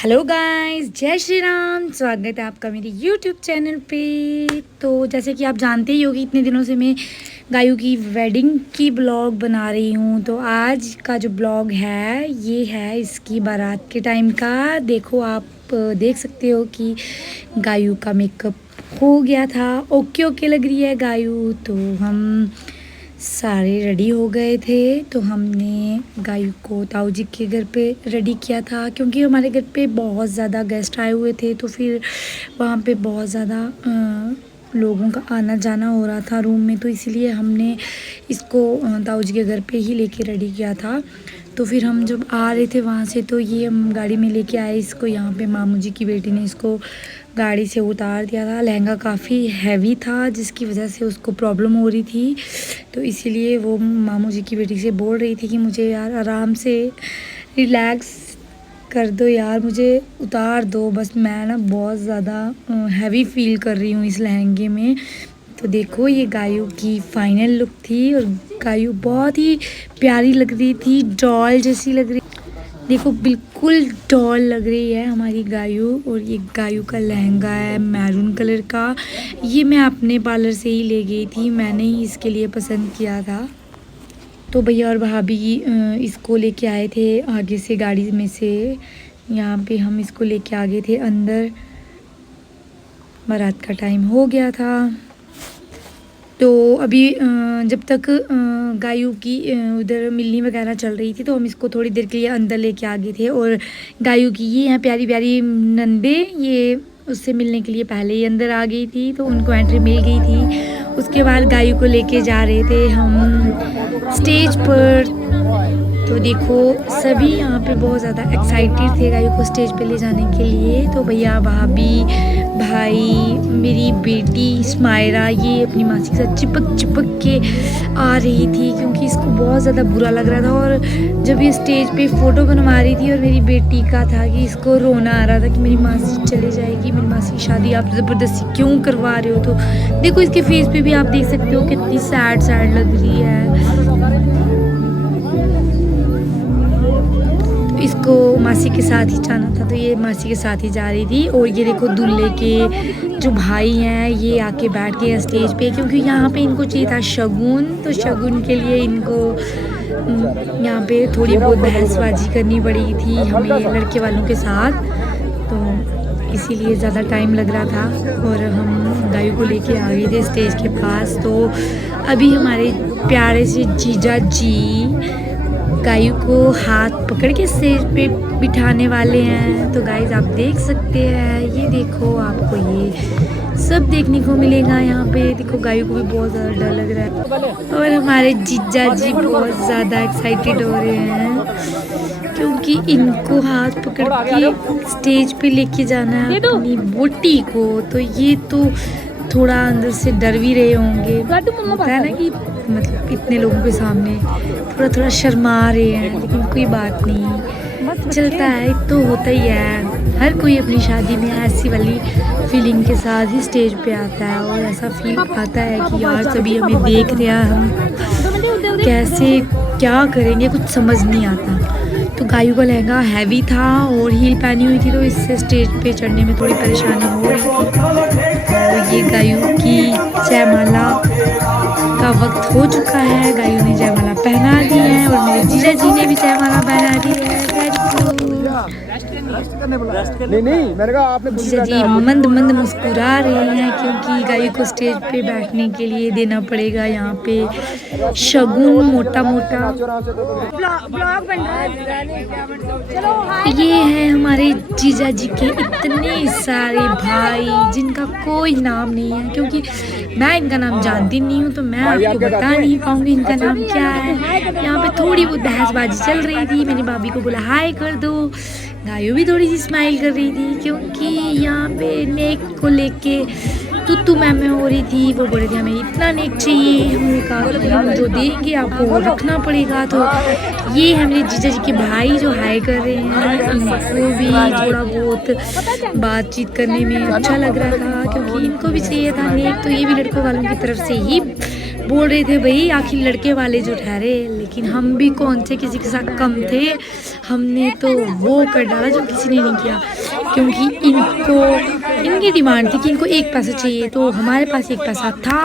Hello guys, जय श्री राम। स्वागत है आपका मेरे यूट्यूब चैनल पे। तो जैसे कि आप जानते ही होगी, इतने दिनों से मैं गायों की वेडिंग की ब्लॉग बना रही हूँ। तो आज का जो ब्लॉग है ये है इसकी बारात के टाइम का। देखो, आप देख सकते हो कि गायों का मेकअप हो गया था। ओके ओके लग रही है गायों। तो हम सारे रेडी हो गए थे, तो हमने गायों को ताऊ जी के घर पे रेडी किया था, क्योंकि हमारे घर पे बहुत ज़्यादा गेस्ट आए हुए थे। तो फिर वहाँ पे बहुत ज़्यादा लोगों का आना जाना हो रहा था रूम में, तो इसीलिए हमने इसको ताऊ जी के घर पे ही लेके रेडी किया था। तो फिर हम जब आ रहे थे वहाँ से, तो ये हम गाड़ी में लेके आए इसको। यहाँ पे मामू जी की बेटी ने इसको गाड़ी से उतार दिया था। लहंगा काफ़ी हैवी था, जिसकी वजह से उसको प्रॉब्लम हो रही थी। तो इसीलिए वो मामू जी की बेटी से बोल रही थी कि मुझे यार आराम से रिलैक्स कर दो यार, मुझे उतार दो बस, मैं ना बहुत ज़्यादा हैवी फील कर रही हूँ इस लहंगे में। तो देखो, ये गायों की फाइनल लुक थी और गायों बहुत ही प्यारी लग रही थी, डॉल जैसी लग रही। देखो, बिल्कुल डॉल लग रही है हमारी गायों। और ये गायों का लहंगा है मैरून कलर का। ये मैं अपने पार्लर से ही ले गई थी, मैंने ही इसके लिए पसंद किया था। तो भैया और भाभी इसको लेके आए थे आगे से गाड़ी में से। यहाँ पे हम इसको लेके आ गए थे अंदर। बारात का टाइम हो गया था। तो अभी जब तक गायों की उधर मिलनी वगैरह चल रही थी, तो हम इसको थोड़ी देर के लिए अंदर लेके आ गए थे। और गायों की ये हैं प्यारी प्यारी नंदे, ये उससे मिलने के लिए पहले ही अंदर आ गई थी, तो उनको एंट्री मिल गई थी। उसके बाद गायों को लेके जा रहे थे हम स्टेज पर। तो देखो, सभी यहाँ पे बहुत ज़्यादा एक्साइटेड थे गायों को स्टेज पे ले जाने के लिए। तो भैया भाभी भाई, मेरी बेटी स्मायरा, ये अपनी मासी के साथ चिपक चिपक के आ रही थी, क्योंकि इसको बहुत ज़्यादा बुरा लग रहा था। और जब ये स्टेज पे फ़ोटो बनवा रही थी, और मेरी बेटी का था कि इसको रोना आ रहा था कि मेरी मासी चली जाएगी, मेरी मासी की शादी आप ज़बरदस्ती क्यों करवा रहे हो। तो देखो, इसके फेस पे भी आप देख सकते हो कितनी सैड सैड लग रही है। इसको मासी के साथ ही जाना था, तो ये मासी के साथ ही जा रही थी। और ये देखो, दूल्हे के जो भाई हैं ये आके बैठ गए स्टेज पे, क्योंकि यहाँ पे इनको चाहिए था शगुन। तो शगुन के लिए इनको यहाँ पे थोड़ी बहुत बहसबाजी करनी पड़ी थी हमें लड़के वालों के साथ, तो इसीलिए ज़्यादा टाइम लग रहा था। और हम गायों को लेके आ गए थे स्टेज के पास। तो अभी हमारे प्यारे से जीजा जी गायों को हाथ पकड़ के स्टेज पे बिठाने वाले हैं। तो गाइस, आप देख सकते हैं, ये देखो, आपको ये सब देखने को मिलेगा यहाँ पे। देखो, गायों को भी बहुत ज़्यादा डर लग रहा है। और हमारे जीजा जी बहुत ज़्यादा एक्साइटेड हो रहे हैं, क्योंकि इनको हाथ पकड़ के स्टेज पे लेके जाना है अपनी बोटी को। तो ये तो थोड़ा अंदर से डर भी रहे होंगे, होता है ना कि मतलब इतने लोगों के सामने थोड़ा थोड़ा शर्मा रहे हैं, लेकिन कोई बात नहीं, चलता है, तो होता ही है। हर कोई अपनी शादी में ऐसी वाली फीलिंग के साथ ही स्टेज पे आता है, और ऐसा फील आता है कि यार सभी हमें देख रहे हैं, हम कैसे क्या करेंगे कुछ समझ नहीं आता। तो गायों का लहंगा हैवी था और हील पहनी हुई थी, तो इससे स्टेज पे चढ़ने में थोड़ी परेशानी हो रही थी। तो ये गायों की जयमाला का वक्त हो चुका है। गायों ने जयमाला पहना दी है, और मेरे जीजा जी ने भी जयमाला पहना दी है। नहीं, मैंने कहा आपने जीजा जी मंद मंद मुस्कुरा रहे हैं, क्योंकि गायों को स्टेज पे बैठने के लिए देना पड़ेगा यहाँ पे शगुन मोटा मोटा। ये है हमारे जीजा जी के इतने सारे भाई, जिनका कोई नाम नहीं है, क्योंकि मैं इनका नाम जानती नहीं हूँ, तो मैं आपको बता नहीं पाऊँगी इनका नाम क्या है। यहाँ पे थोड़ी बहुत बहसबाजी चल रही थी, मेरी भाभी को बोला हाय कर दो। गायों भी थोड़ी सी स्माइल कर रही थी, क्योंकि यहाँ पे नेक को लेके तू मैं हो रही थी। वो बोल रही थी हमें इतना नेक चाहिए, हमने कहा कि हम जो देंगे आपको वो रखना पड़ेगा। तो ये है मेरे जीजा जी के भाई जो हाय कर रहे हैं, इनको भी थोड़ा बहुत बातचीत करने में अच्छा लग रहा था, क्योंकि इनको भी चाहिए था नेक, तो ये भी लड़कों वालों की तरफ से ही बोल रहे थे भाई आखिर लड़के वाले जो ठहरे, लेकिन हम भी कौन से किसी के साथ कम थे। हमने तो वो कर डाला जो किसी ने नहीं किया, क्योंकि इनकी डिमांड थी कि इनको एक पैसा चाहिए, तो हमारे पास एक पैसा था,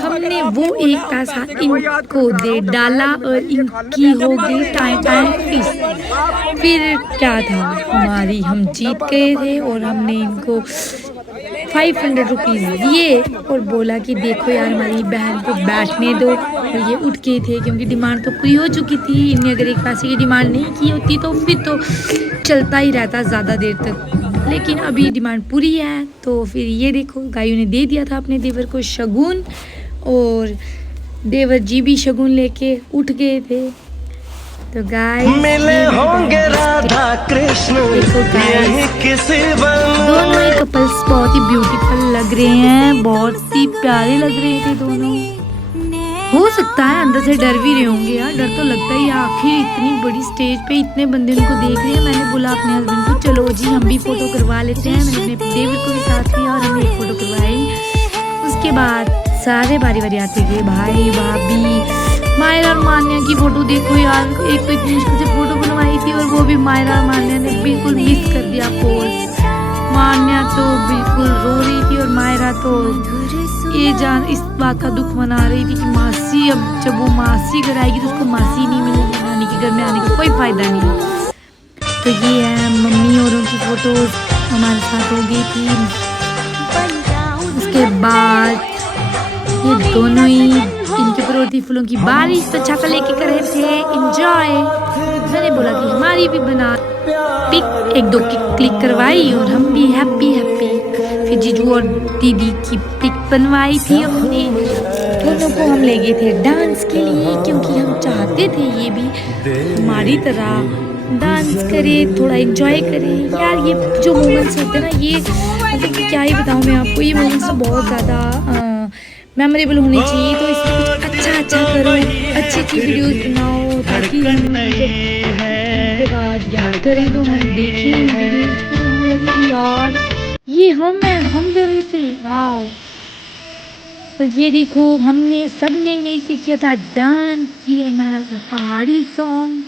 हमने वो एक पैसा इनको दे डाला और इनकी हो गई टाइम टाइम फीस। फिर क्या था, हम जीत गए थे और हमने इनको 500 रुपीज़ दिए और बोला कि देखो यार हमारी बहन को बैठने दो। और ये उठ गए थे क्योंकि डिमांड तो पूरी हो चुकी थी। इनने अगर एक पैसे की डिमांड नहीं की होती तो फिर तो चलता ही रहता ज़्यादा देर तक, लेकिन अभी डिमांड पूरी है। तो फिर ये देखो गायों ने दे दिया था अपने देवर को शगुन, और देवर जी भी शगुन लेके उठ गए थे। तो गाइस मिले होंगे राधा कृष्ण यही किसी दोनों ही कपल्स बहुत ही ब्यूटीफुल लग रहे हैं, बहुत ही प्यारे लग रहे थे दोनों। हो सकता है अंदर से डर भी रहे होंगे यार, डर तो लगता ही है, आखिर इतनी बड़ी स्टेज पे इतने बंदे उनको देख रहे हैं। मैंने बोला अपने हस्बैंड को चलो जी हम भी फोटो करवा लेते हैं, मैंने अपने देवर को भी साथ लिया और हमने एक फोटो करवाई। उसके बाद सारे बारी बारी आते गए, भाई भाभी। मायरा और मान्या की फोटो देखो यार, एक तो इतनी मुश्किल से फोटो बनवाई थी और वो भी मायरा और मान्या ने बिल्कुल मिस कर दिया पोज। मान्या तो बिल्कुल रो रही थी और मायरा तो ये जान इस बात का दुख मना रही थी कि मासी, अब जब वो मासी घर आएगी तो उसको मासी नहीं मिलेगी, नानी के घर में आने का कोई फायदा नहीं। तो ये है मम्मी और उनकी फोटोज हमारे साथ हो गई थी। उसके बाद ये दोनों ही इनके ऊपर होती फूलों की बारिश, तो छाता लेके कर रहे थे एंजॉय। मैंने बोला कि हमारी भी बना पिक, एक दो क्लिक करवाई और हम भी हैप्पी हैप्पी। फिर जीजू और दीदी की पिक बनवाई थी अपने, दोनों को हम ले गए थे डांस के लिए, क्योंकि हम चाहते थे ये भी हमारी तरह डांस करे, थोड़ा एंजॉय करे। यार ये जो मोमेंट्स होते हैं ना, ये मतलब क्या ही बताऊँ मैं आपको, ये मोमेंट्स बहुत ज़्यादा मेमोरेबल होने चाहिए। तो इसमें कुछ अच्छा करो, अच्छी अच्छी वीडियोस बनाओ, ताकि हम याद करें तो हम देखें यार ये हम कर रहे थे। वाओ, तो ये देखो हमने सबने यही सीखा था डांस, ये हमारा पहाड़ी सॉन्ग।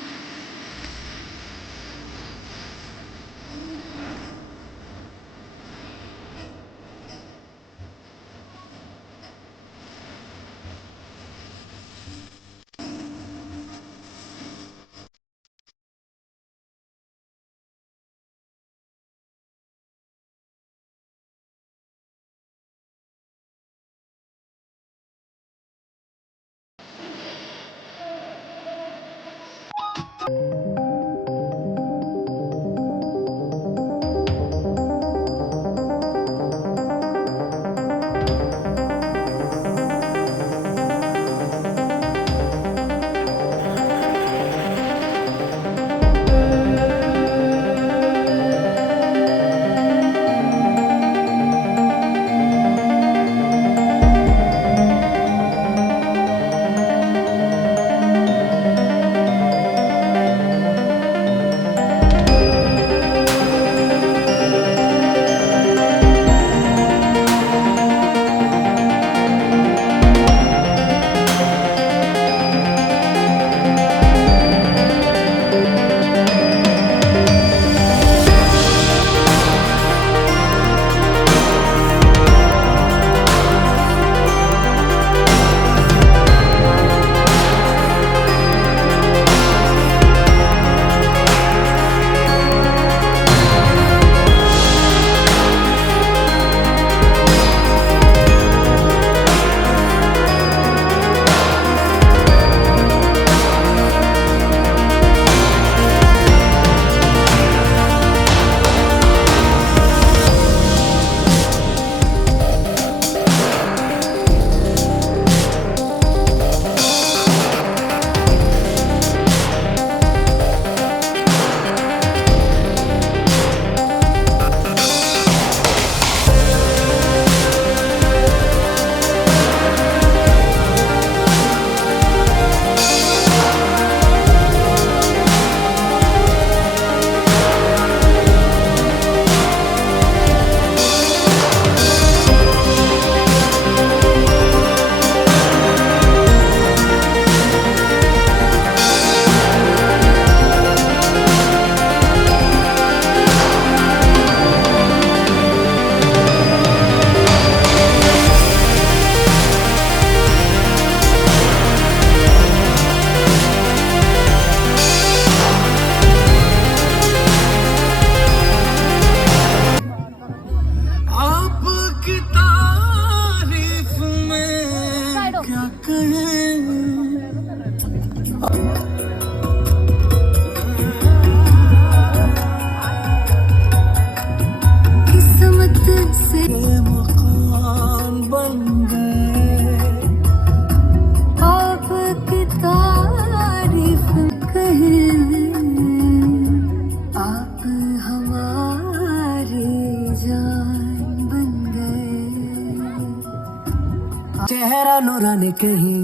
चेहरा नूरानी कहीं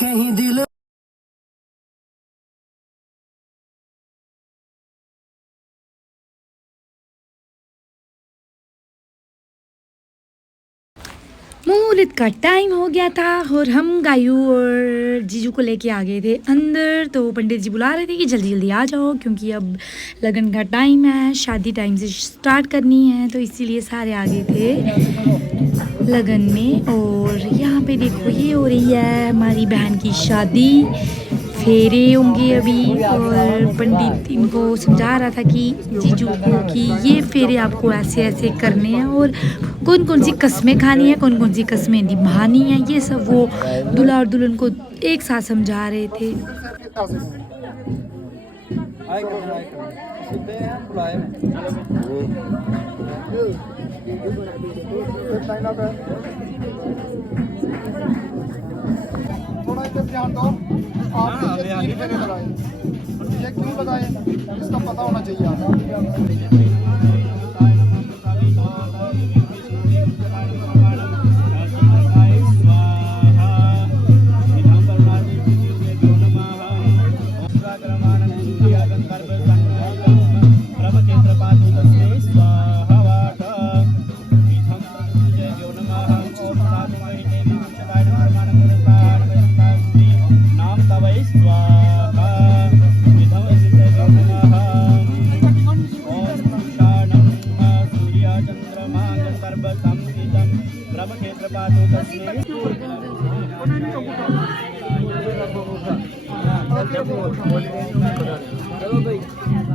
कहीं दिल मुहूर्त का टाइम हो गया था और हम गायू और जीजू को लेके आ गए थे अंदर। तो पंडित जी बुला रहे थे कि जल्दी जल्दी आ जाओ क्योंकि अब लगन का टाइम है, शादी टाइम से स्टार्ट करनी है, तो इसीलिए सारे आ गए थे लगन में। और यहाँ पे देखो ये हो रही है हमारी बहन की शादी, फेरे होंगे अभी। और पंडित इनको समझा रहा था कि जीजू को कि ये फेरे आपको ऐसे ऐसे करने हैं और कौन कौन सी कस्में खानी है, कौन कौन सी कस्में निभानी है, ये सब वो दूल्हा और दुल्हन को एक साथ समझा रहे थे। थोड़ा इधर ध्यान दो। आपने ये 3 फेरे लगाए, ये क्यों लगाए इसका पता होना चाहिए आपको।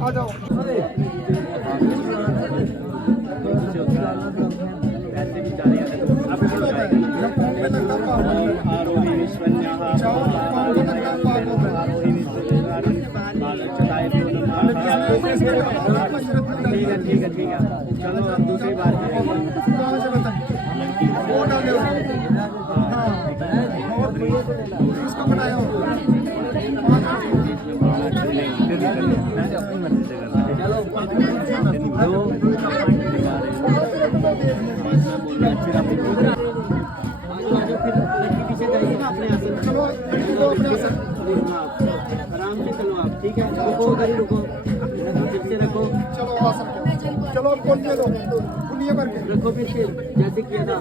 आ जाओ। ठीक है चलो अब दूसरी बार इसको बनाया आराम से चलो आप, ठीक है, रुको रुको, फिर से रखो, चलो चलो अब खोलिए, दो खुलिए करके रखो, फिर से जैसे किया था।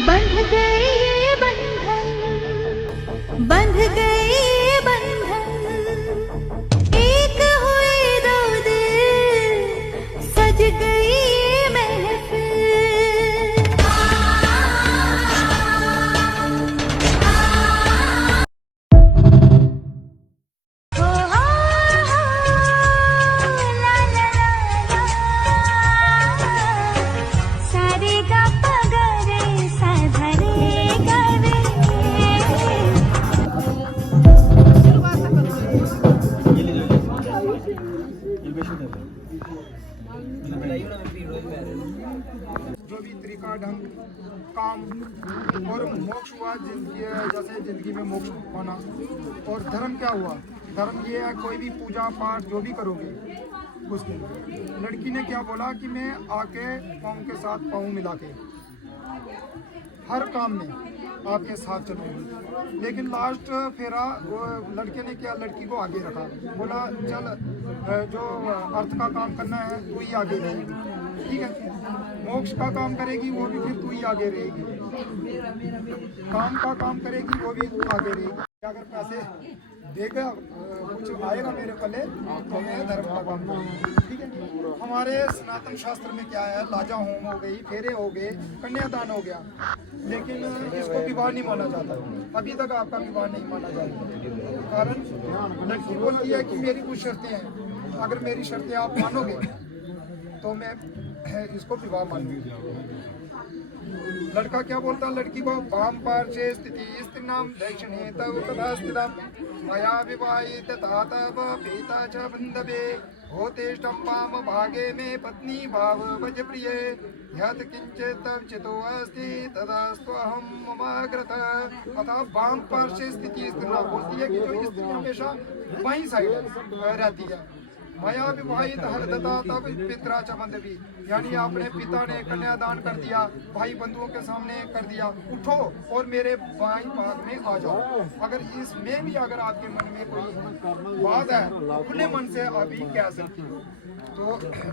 बंध गए ये बंधन, बंध गए ये बंधन, एक हुए दो दिल, सज गई ये महफिल। हो ला ला ला, सारे गा पगरे साधरे गरे। जो भी तरीका ढंग काम और मोक्ष हुआ जिंदगी, जैसे जिंदगी में मोक्ष पाना। और धर्म क्या हुआ? धर्म ये है कोई भी पूजा पाठ जो भी करोगे उसके लिए। लड़की ने क्या बोला कि मैं आके पाँव के साथ पाँव मिला के हर काम में आपके साथ चलूंगी। लेकिन लास्ट फेरा वो लड़के ने क्या, लड़की को आगे रखा, बोला चल जो अर्थ का काम करना है तू ही आगे रहेगी, ठीक है, मोक्ष का काम करेगी वो भी फिर तू ही आगे रहेगी, काम का काम करेगी वो भी आगे रहेगी। अगर पैसे देगा कुछ आएगा मेरे पल्ले तो मैं धर्म का काम करूँगा, ठीक है। हमारे सनातन शास्त्र में क्या है, लाजा होम हो गई, फेरे हो गए, कन्यादान हो गया, लेकिन इसको विवाह नहीं माना जाता। अभी तक आपका विवाह नहीं माना जाता। कारण लड़की बोलती है कि मेरी कुछ शर्तें हैं, अगर मेरी शर्तें आप मानोगे तो मैं इसको विवाह मानूंगी। लड़का क्या बोलता है लड़की को, वाम पार्श्वे स्थिति स्त्रीणाम दक्षिणे तव तथा स्थितम मया विवाहित तव पीता च बंधवे होतेष्टं वाम भागे में पत्नी भाव भज प्रिय यत् किंचित तव चितो अस्ति तदास्त्वहं ममाग्रत। अतः वाम पार्श्वे स्थिति स्त्रीणाम बोलती है कि जो स्त्री हमेशा बाईं साइड रहती है। मया विवाहित हरदता तब पितरा च बंधवी, यानी अपने पिता ने कन्यादान कर दिया, भाई बंधुओं के सामने कर दिया, उठो और मेरे बाई भाग में आ जाओ। अगर इसमें भी अगर आपके मन में कोई बात है खुले मन से अभी कह सकती हो। तो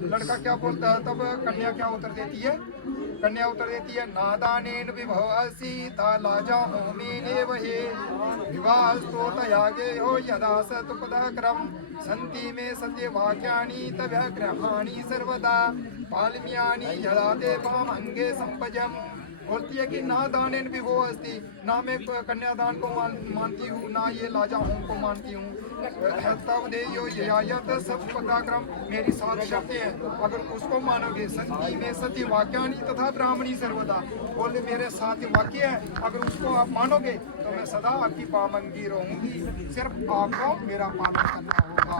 लड़का क्या बोलता है, तब कन्या क्या उत्तर देती है, कन्या उत्तर देती है नादानेन विभवसि लाजा होमेने वहे विवाहस्तो तयागे हो यदा सतुपदक्रम संति में सत्य वाक्यानि तभ्य ग्रहाणि सर्वदा पालम्यानि यदा ते पाम अंगे संपजम। बोलती है कि ना दानेन विभो अस्ति, ना मैं कन्यादान को मानती हूँ, ना ये लाजा होम को मानती हूँ। तब देयो यत सब पदाक्रम, मेरी 7 शर्तें हैं, अगर उसको मानोगे संति में सत्य वाक्यानि तथा ब्राह्मणी सर्वदा, बोले मेरे 7 वाक्य हैं, अगर उसको आप मानोगे तो मैं सदा आपकी पामंगी रहूंगी, सिर्फ आपको मेरा पालन करना होगा।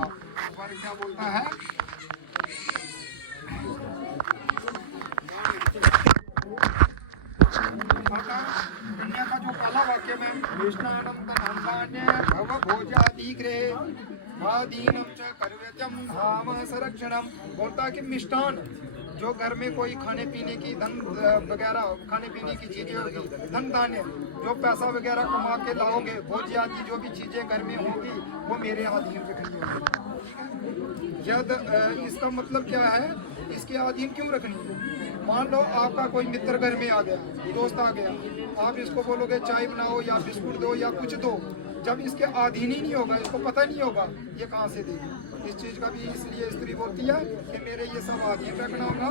पर क्या बोलता है, कन्या का जो पहला वाक्य में विष्णानम तनंदान्य भव भोजादि गृहे आदीनम च कर्व्यत्यम धाम संरक्षणम, बोलता कि मिष्टान जो घर में कोई खाने पीने की धन वगैरह खाने पीने की चीजें होगी, धन धान्य जो पैसा वगैरह कमा के लाओगे, भोज आदि जो भी चीजें घर में होंगी वो मेरे अधीन रखनी होगी। यद इसका मतलब क्या है, इसके अधीन क्यों रखनी है? मान लो आपका कोई मित्र घर में आ गया, दोस्त आ गया, आप इसको बोलोगे चाय बनाओ या बिस्कुट दो या कुछ दो, जब इसके अधीन ही नहीं होगा, इसको पता नहीं होगा ये कहाँ से देगी। इस चीज़ का भी इसलिए स्त्री बोलती है कि मेरे ये सब अधीन रखना होगा।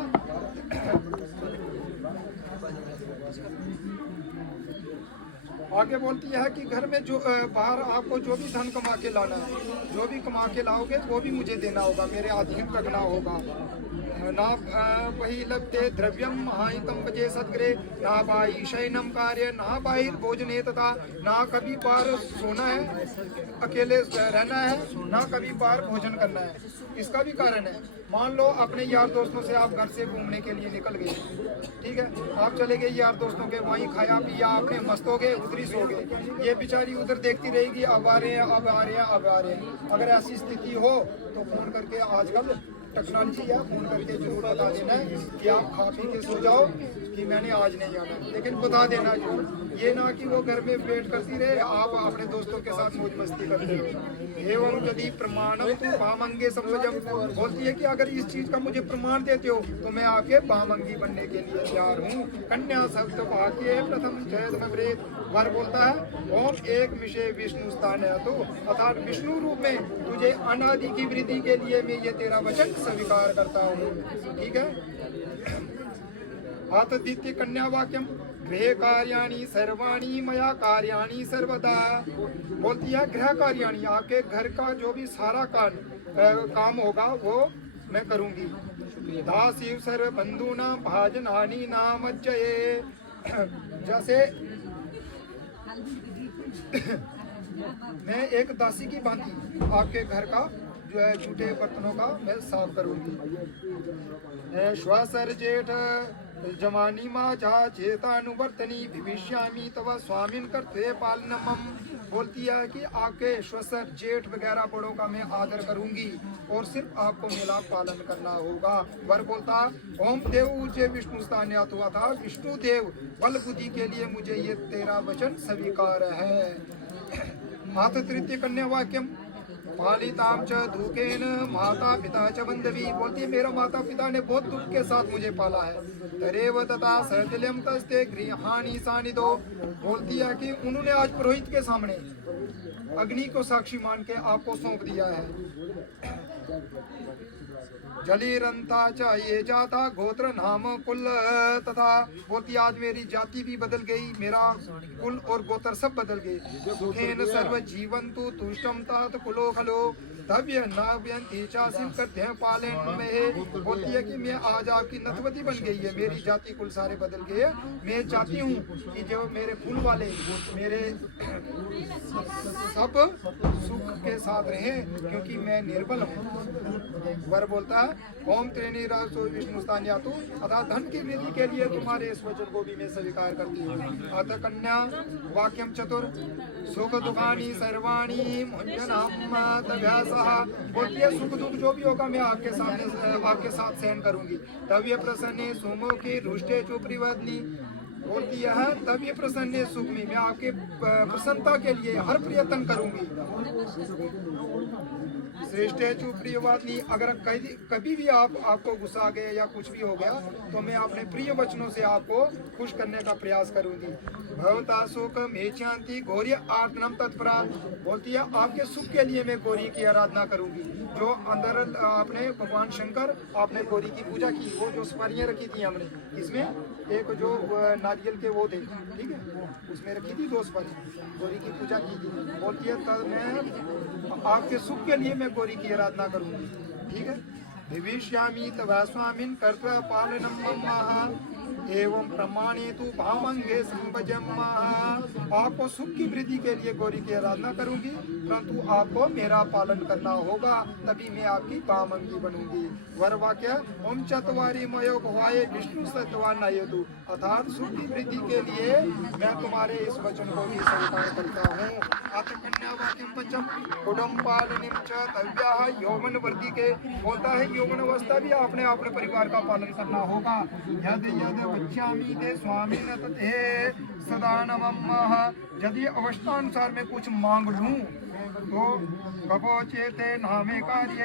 आगे बोलती है कि घर में जो बाहर आपको जो भी धन कमा के लाना है, जो भी कमा के लाओगे वो भी मुझे देना होगा, मेरे अधीन रखना होगा। ना वही लभते द्रव्यम महाहितम बजे सदग्रे ना बाई शयनम कार्य ना बाहिर भोजने तथा, ना कभी बाहर सोना है, अकेले रहना है, ना कभी बाहर भोजन करना है। इसका भी कारण है, मान लो अपने यार दोस्तों से आप घर से घूमने के लिए निकल गए, ठीक है, आप चले गए यार दोस्तों के, वहीं खाया पिया आपने, मस्त हो गए, उधर ही सो गए, ये बेचारी उधर देखती रहेगी, अब आ रहे हैं अब आ रहे हैं अब आ रहे हैं। अगर ऐसी स्थिति हो तो फोन करके, आजकल टेक्नोलॉजी है, फोन करके जरूर बता देना है कि आप खा पी के सो जाओ, कि मैंने आज नहीं आना, लेकिन बता देना जरूर, ये ना कि वो घर में वेट करती रहे, आप अपने दोस्तों के साथ मौज मस्ती करते हो। एवं यदि प्रमाणम तो बामंगे संभजम, बोलती है कि अगर इस चीज का मुझे प्रमाण देते हो तो मैं आपके बामंगी बनने के लिए तैयार हूँ। कन्या शब्द वाक्य प्रथम चैत नवरेत, वर बोलता है ओम एक मिशे विष्णु स्थान है, तो अर्थात विष्णु रूप में तुझे अनादि की वृद्धि के लिए मैं ये तेरा वचन स्वीकार करता हूँ। ठीक है। द्वितीय कन्या वाक्यम गृह कार्याणि सर्वाणि मया कार्याणि सर्वदा, बोलती है गृह कार्याणि, आपके घर का जो भी सारा काम होगा वो मैं करूंगी। दासीव सर्व बंधु नाम भाजनानी नाम अज्जये, जैसे मैं एक दासी की भांति आपके घर का जो है झूठे बर्तनों का मैं साफ करूंगी। श्वासर जेठ जमानी मा जा चेतानुवर्तनी भविष्यामी तव स्वामिन करते पालनमम, बोलती है कि आपके श्वसर जेठ वगैरह बड़ों का मैं आदर करूंगी और सिर्फ आपको मेरा पालन करना होगा। वर बोलता ओम देव ऊर्जे विष्णु स्थान्या, तो था विष्णु देव बल बुद्धि के लिए मुझे ये तेरा वचन स्वीकार है। माता तृतीय कन्या वाक्यम पालिताम च दुखेन माता पिता च बंधवी, बोलती है मेरा माता पिता ने बहुत दुख के साथ मुझे पाला है। तरेव तथा सहतिल्यम तस्ते गृहाणि सानिधो, बोलती है कि उन्होंने आज पुरोहित के सामने अग्नि को साक्षी मान के आपको सौंप दिया है। जलीरंता चाहिए जाता गोत्र नाम कुल तथा, बोलती आज मेरी जाति भी बदल गई, मेरा कुल और गोत्र सब बदल गए। सुखेन सर्व जीवन तु तुष्टम तात कुलो खलो तव्य नाव्यंती चासिम करते हैं पालन में, बोलती है कि मैं आज आपकी नथवती बन गई है, मेरी जाति कुल सारे बदल गए। मैं चाहती हूँ कि जो मेरे कुल वाले मेरे सब सुख के साथ रहें, क्योंकि मैं निर्बल हूँ। वर बोलता है ओम त्रेणी रासो विष्णु स्थान्या, तो अर्थात धन की वृद्धि के लिए तुम्हारे इस वचन को भी मैं स्वीकार करती हूँ। अतः कन्या वाक्यम चतुर सुख दुखानी सर्वाणी मुंजनम तव्यासः, बोलती है सुख दुख जो भी होगा मैं आपके साथ सहन करूंगी। तव्य प्रसन्ने सुमुखी रुष्टे चुप्रिवदनी, बोलती है तब ये प्रसन्न सुख में मैं आपके प्रसन्नता के लिए हर प्रयत्न करूंगी। श्रेष्ठ प्रियवादिनी, अगर कभी भी आपको गुस्सा आ गया या कुछ भी हो गया तो मैं अपने प्रिय वचनों से आपको खुश करने का प्रयास करूंगी। भवता सुख मेचांति गौरी आर्तनम तत्परा, बोलती है आपके सुख के लिए मैं गौरी की आराधना करूंगी। जो अंदर आपने भगवान शंकर आपने गौरी की पूजा की, वो जो सुपारियां रखी थी हमने, इसमें एक जो नारियल के वो थे, ठीक है, उसमें रखी थी 2 सुपारी, गौरी की पूजा की थी। बोलती है तब मैं आपके सुख के लिए मैं गौरी की आराधना करूंगी। ठीक है। भविष्यामि तवा स्वामिन कर्तव्य पालनम मम एवं प्रमाणे तु भामंगे संभजम, आपको सुख की वृद्धि के लिए गौरी की आराधना करूंगी, परंतु आपको मेरा पालन करना होगा, तभी मैं आपकी भामंगी बनूंगी। वर वाक्य ओम चत्वारि मयो भवाये विष्णु सत्वान नयतु, अर्थात सुख की वृद्धि के लिए मैं तुम्हारे इस वचन को भी स्वीकार करता हूँ। अथ कन्या वाक्यम पंचम कुटुंबालनिम च तव्याः यौवन वृद्धि के, बोलता है यौवन अवस्था भी आपने अपने परिवार का पालन करना होगा। यद यद वच्यामि ते स्वामिन तते सदा नमः, यदि अवस्थानुसार मैं कुछ मांग लूं तो कपोचेते नामे कार्य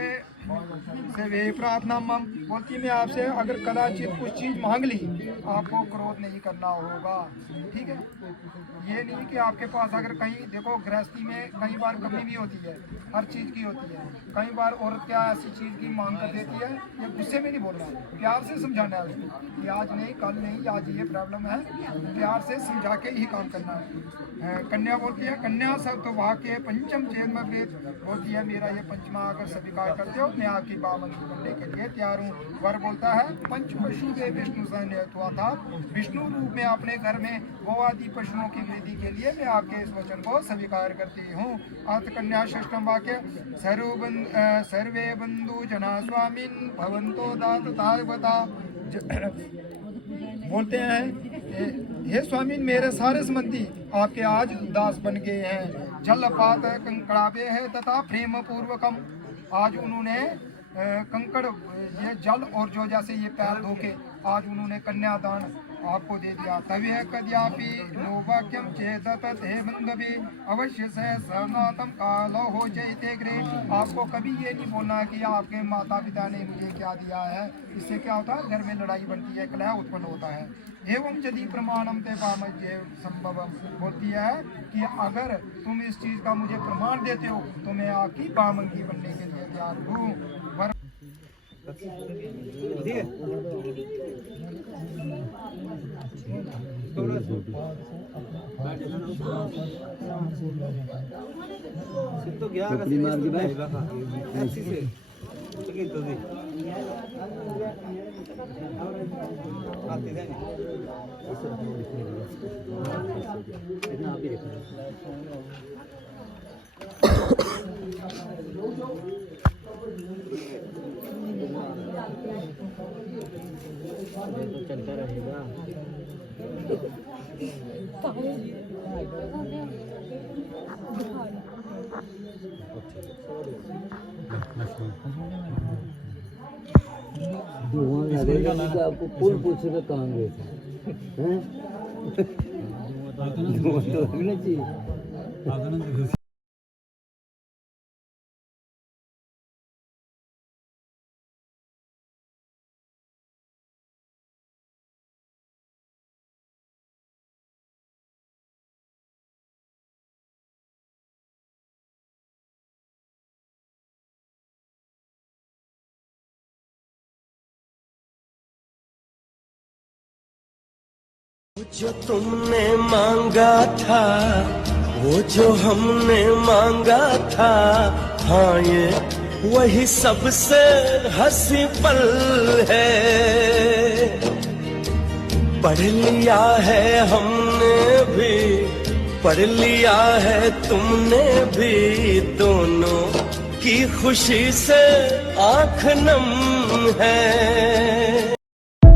से वे प्रार्थना मम, बोलती मैं आपसे अगर कदाचित कुछ चीज मांग ली आपको क्रोध नहीं करना होगा। ठीक है। ये नहीं कि आपके पास अगर कहीं देखो गृहस्थी में कई बार कमी भी होती है, हर चीज की होती है, कई बार औरत क्या ऐसी चीज की मांग कर देती है, ये गुस्से में नहीं बोलना, प्यार से समझाना है उसको कि आज नहीं कल नहीं, आज ये प्रॉब्लम है, प्यार से समझा के ही काम करना है। कन्या बोलती है कन्या सब तो वहाँ के पंचम चेत में बोलती है मेरा ये पंचमा अगर स्वीकार करते हो मैं आपकी बामंगी बनने के लिए तैयार हूँ। वर बोलता है पंच पशु के विष्णु था, विष्णु रूप में अपने घर में गोवादि पशुओं की वृद्धि के लिए मैं आपके इस वचन को स्वीकार करती हूँ। अर्थ कन्या षष्ठम वाक्य सर्वे बंधु जना स्वामिन भवंतो दाता, बोलते हैं हे स्वामी मेरे सारे संबंधी आपके आज दास बन गए हैं। जलपात कंकड़ावे है तथा प्रेम पूर्वकम, आज उन्होंने कंकड़ ये जल और जो जैसे ये पैर धोके आज उन्होंने कन्यादान आपको दे दिया। तवे कद्यापि नोवाक्यम चेदत ते बंधवी अवश्य से सनातम कालो हो जयते ग्रे। आपको कभी ये नहीं बोलना कि आपके माता पिता ने मुझे क्या दिया है। इससे क्या होता है, घर में लड़ाई बनती है, कलह उत्पन्न होता है। एवं यदि प्रमाणम ते पामज्य संभवम, बोलती है कि अगर तुम इस चीज का मुझे प्रमाण देते हो तो मैं आपकी बामंगी बनने के लिए तैयार हूँ। तो गया अपनी मार की भाई ऐसी से लेकिन तो दे आते हैं इतना आप ही देखो तो चलता रहेगा। आपको कौन पूछेगा कहाँ गए थे हैं? तो लगना चाहिए। जो तुमने मांगा था, वो जो हमने मांगा था, हाँ ये वही सबसे हंसी पल है। पढ़ लिया है हमने भी, पढ़ लिया है तुमने भी, दोनों की खुशी से आँख नम है।